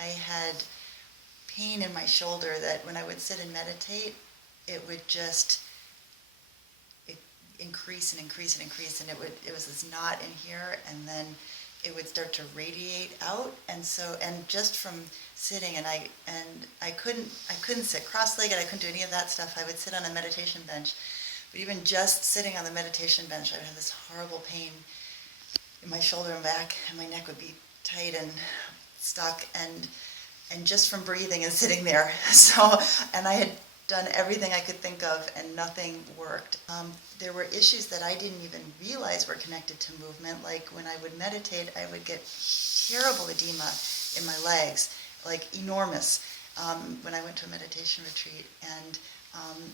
I had pain in my shoulder that when I would sit and meditate, it would just it increase and increase and increase, and it was this knot in here, and then it would start to radiate out, and just from sitting, I couldn't sit cross-legged, I couldn't do any of that stuff. I would sit on a meditation bench, but even just sitting on the meditation bench, I would have this horrible pain in my shoulder and back, and my neck would be tight and stuck, and just from breathing and sitting there. So, and I had done everything I could think of, and nothing worked. There were issues that I didn't even realize were connected to movement. Like when I would meditate, I would get terrible edema in my legs, like enormous, when I went to a meditation retreat. And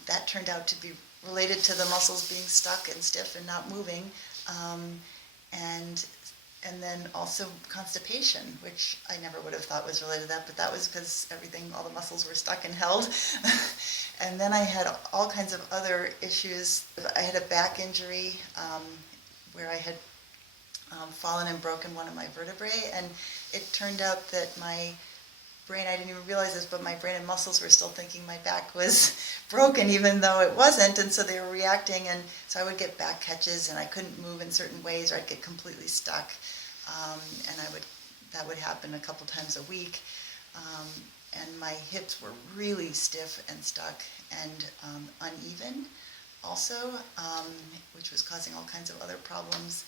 that turned out to be related to the muscles being stuck and stiff and not moving. And then also constipation, which I never would have thought was related to that, but that was because all the muscles were stuck and held. And then I had all kinds of other issues. I had a back injury where I had fallen and broken one of my vertebrae, and it turned out that my brain, I didn't even realize this, but my brain and muscles were still thinking my back was broken, even though it wasn't, and so they were reacting, and so I would get back catches, and I couldn't move in certain ways, or I'd get completely stuck, and that would happen a couple times a week, and my hips were really stiff and stuck and uneven also, which was causing all kinds of other problems.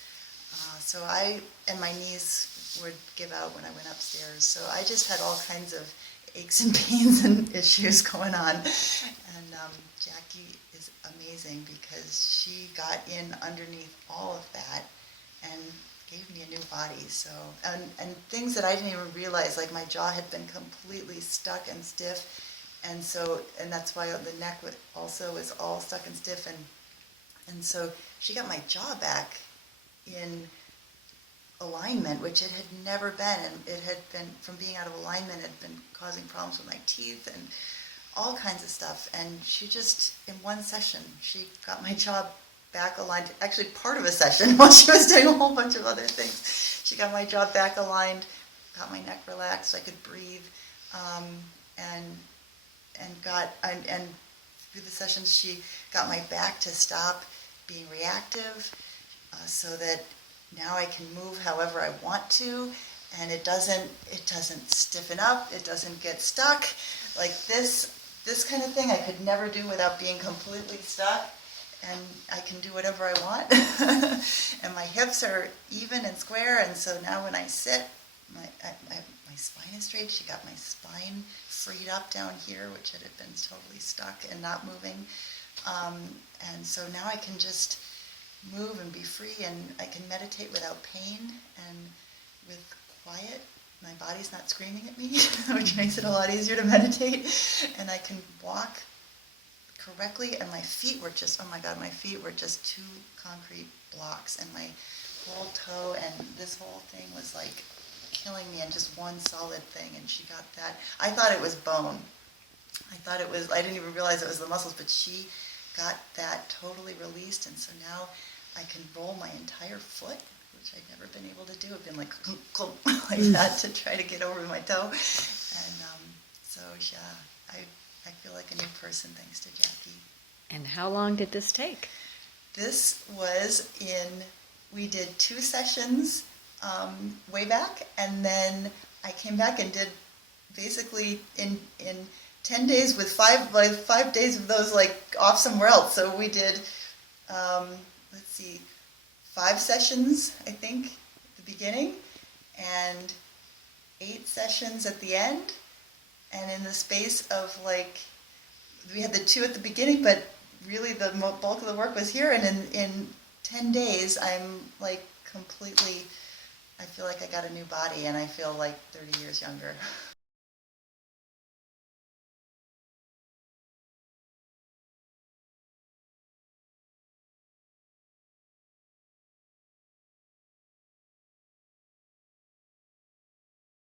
And my knees would give out when I went upstairs. So I just had all kinds of aches and pains and issues going on. And Jackie is amazing because she got in underneath all of that and gave me a new body. So, and things that I didn't even realize, like my jaw had been completely stuck and stiff. And that's why the neck also was all stuck and stiff. And so she got my jaw back in alignment, which it had never been, and it had been, from being out of alignment, had been causing problems with my teeth and all kinds of stuff. And she just, in one session, she got my jaw back aligned, actually part of a session while she was doing a whole bunch of other things. She got my jaw back aligned, got my neck relaxed, so I could breathe, and through the sessions she got my back to stop being reactive, so that now I can move however I want to, and it doesn't stiffen up, it doesn't get stuck. Like this kind of thing I could never do without being completely stuck, and I can do whatever I want. And my hips are even and square, and so now when I sit, my spine is straight. She got my spine freed up down here, which had been totally stuck and not moving. And so now I can just move and be free, and I can meditate without pain and with quiet. My body's not screaming at me, which makes it a lot easier to meditate. And I can walk correctly, and my feet were just, oh my God, my feet were just two concrete blocks, and my whole toe and this whole thing was like killing me in just one solid thing, and she got that. I thought it was bone. I didn't even realize it was the muscles, but she got that totally released, and so now I can roll my entire foot, which I'd never been able to do. I've been like like that to try to get over my toe, and so yeah, I feel like a new person thanks to Jackie. And how long did this take? This was we did 2 sessions way back, and then I came back and did basically in 10 days with 5 days of those like off somewhere else. So we did, 5 sessions, I think, at the beginning, and 8 sessions at the end. And in the space of we had the 2 at the beginning, but really the bulk of the work was here. And in 10 days, I'm like completely, I feel like I got a new body, and I feel like 30 years younger.